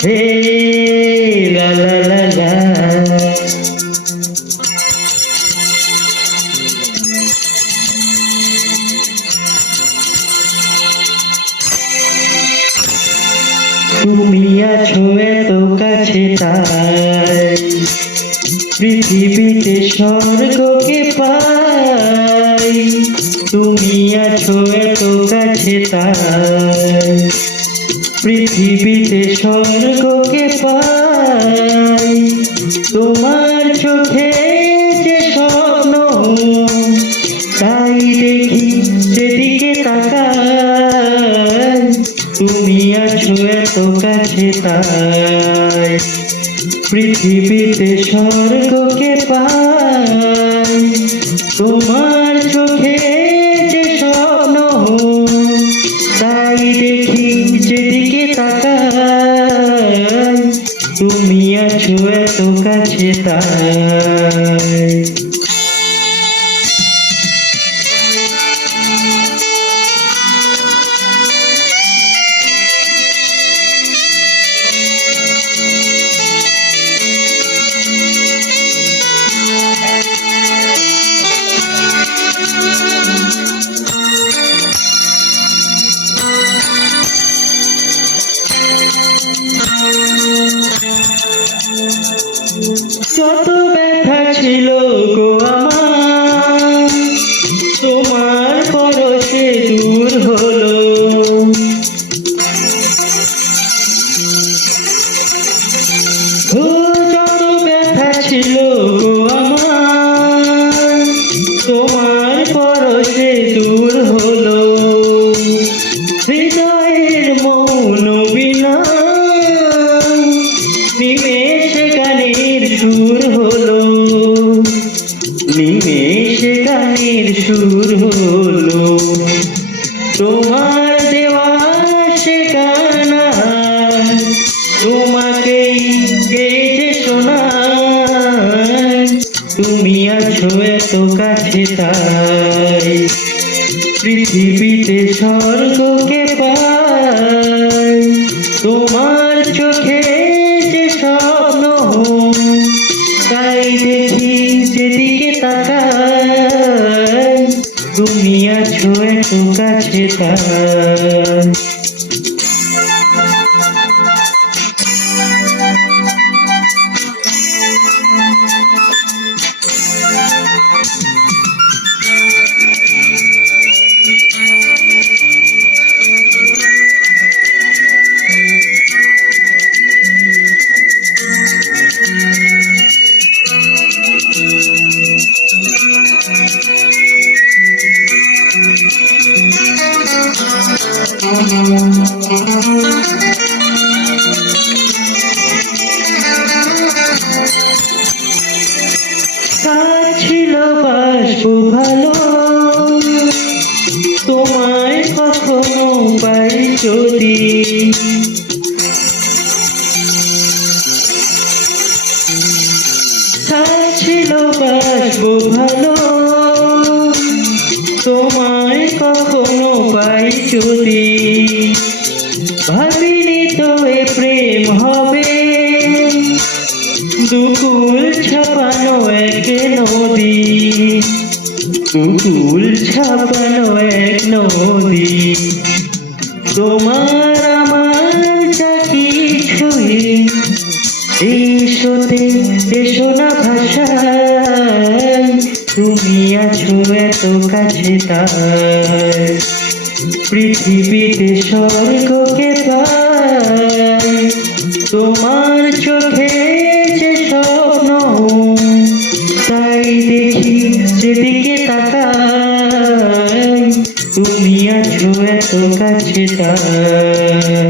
Hey, la la la la. তুমি আছো এত কাছে তাই পৃথিবীতে স্বর্গকে পাই। তুমি আছো এত কাছে তাই পৃথিবীতে স্বর্গকে পাই। তোমার চোখে যে স্বপ্ন তাই দেখি সেদিকে তাকাই। তুমি আছো এত কাছে তাই পৃথিবীতে স্বর্গকে পাই। তোমার চোখে যে স্বপ্ন তাই দেখি যেদিকে তাকাই। তুমি আছো এত কাছে তাই। যত ব্যথা ছিল গো আমার তোমার পরশে দূর হলো। যত ব্যথা ছিল গো আমার তোমার পরশে দূর হলো। হৃদয়ের মৌন বিনা নিমেষে গানের সুর হলো। নিমেষে গানের সুর হলো। তোমার দেওয়া সে গান তোমাকেই গেয়ে শোনাই। তুমি আছো এত কাছে তাই পৃথিবীতে স্বর্গকে পাই। তোমার চোখে যে স্বপ্ন তাই দেখি যেদিকে তাকাই। তুমি আছো এত কাছে তাই। ছিল বাসবো ভালো তোমায় কখনো পাই যদি। ছিল বাসবো ভালো তোমায় কখনো পাই যদি। ভাবিনি তো এ প্রেম হবে দুকুল ছাপানো এক নদী। দুকুল ছাপানো এক নদী। তোমার আমার যা কিছুই এসোতে এসো না ভাষায়। তুমি আছো এত কাছে তাই পৃথিবীতে স্বর্গকে পাই। তোমার চোখে যে স্বপ্ন তাই দেখি যেদিকে তাকাই। তুমি আছো এত কাছে তাই।